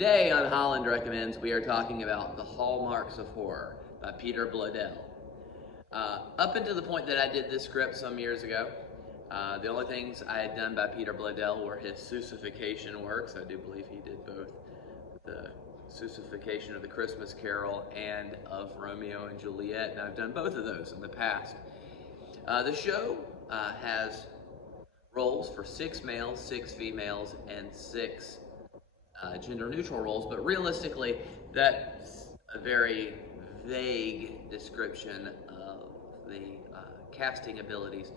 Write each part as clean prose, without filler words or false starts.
Today on Holland Recommends, we are talking about The Hallmarks of Horror by Peter Bloedel. Up until the point that I did this script some years ago, the only things I had done by Peter Bloedel were his Seussification works. I do believe he did both the Seussification of the Christmas Carol and of Romeo and Juliet, and I've done both of those in the past. The show has roles for 6 males, 6 females, and 6 gender-neutral roles, but realistically, that's a very vague description of the casting abilities.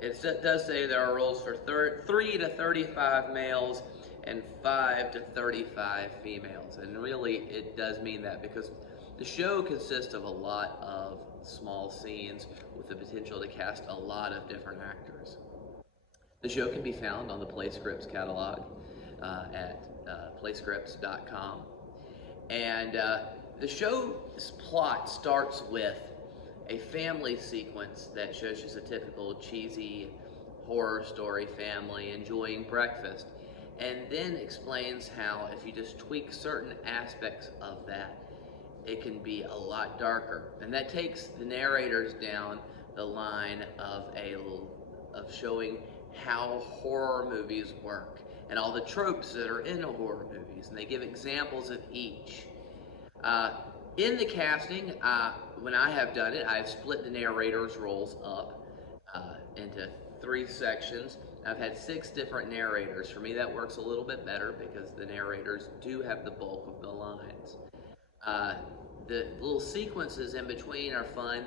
It does say there are roles for 3 to 35 males and 5 to 35 females, and really it does mean that because the show consists of a lot of small scenes with the potential to cast a lot of different actors. The show can be found on the PlayScripts catalog at playscripts.com, and the show's plot starts with a family sequence that shows just a typical cheesy horror story family enjoying breakfast, and then explains how if you just tweak certain aspects of that, it can be a lot darker, and that takes the narrators down the line of showing how horror movies work and all the tropes that are in horror movies, and they give examples of each. In the casting, when I have done it, I've split the narrators' roles up into 3 sections. I've had 6 different narrators. For me, that works a little bit better because the narrators do have the bulk of the lines. The little sequences in between are fun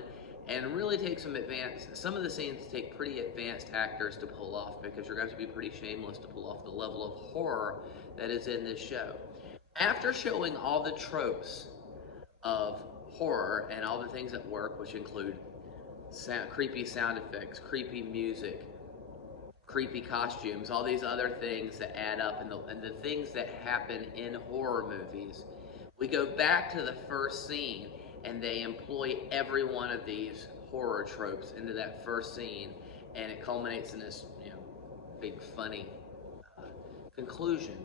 and really take some of the scenes take pretty advanced actors to pull off, because you're going to have to be pretty shameless to pull off the level of horror that is in this show. After showing all the tropes of horror and all the things that work, which include creepy sound effects, creepy music, creepy costumes, all these other things that add up, and the things that happen in horror movies, we go back to the first scene, and they employ every one of these horror tropes into that first scene, and it culminates in this, big funny conclusion.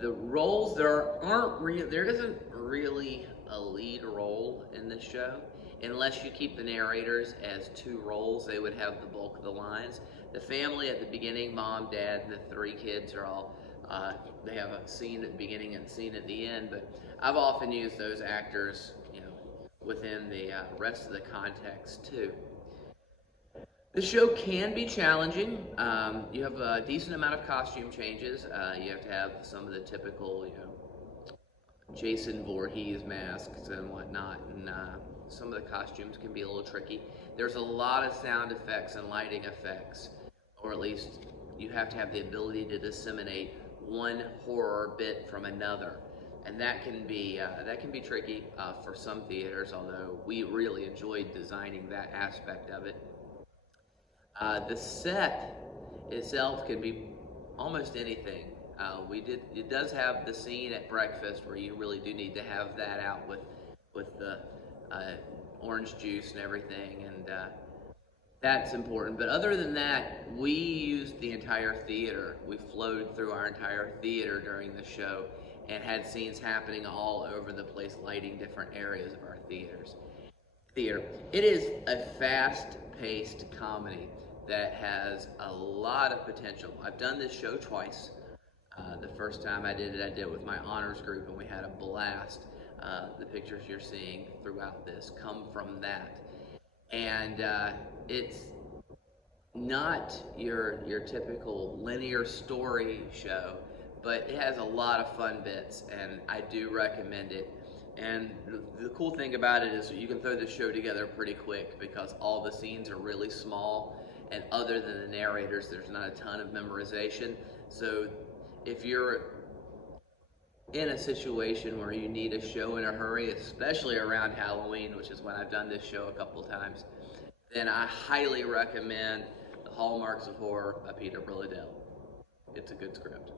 The roles, there isn't really a lead role in this show, unless you keep the narrators as 2 roles. They would have the bulk of the lines. The family at the beginning, mom, dad, and the 3 kids are all, they have a scene at the beginning and a scene at the end, but I've often used those actors, within the rest of the context too. The show can be challenging. You have a decent amount of costume changes. You have to have some of the typical, Jason Voorhees masks and whatnot, and some of the costumes can be a little tricky. There's a lot of sound effects and lighting effects, or at least you have to have the ability to disseminate one horror bit from another, and that can be tricky for some theaters, although we really enjoyed designing that aspect of it. The set itself can be almost anything. It does have the scene at breakfast where you really do need to have that out with the orange juice and everything, and that's important. But other than that, we used the entire theater. We flowed through our entire theater during the show and had scenes happening all over the place, lighting different areas of our theater. It is a fast-paced comedy that has a lot of potential. I've done this show twice. The first time I did it with my honors group, and we had a blast. The pictures you're seeing throughout this come from that. And it's not your typical linear story show, but it has a lot of fun bits, and I do recommend it. And the cool thing about it is you can throw this show together pretty quick because all the scenes are really small, and other than the narrators, there's not a ton of memorization. So if you're in a situation where you need a show in a hurry, especially around Halloween, which is when I've done this show a couple times, then I highly recommend The Hallmarks of Horror by Peter Bloedel. It's a good script.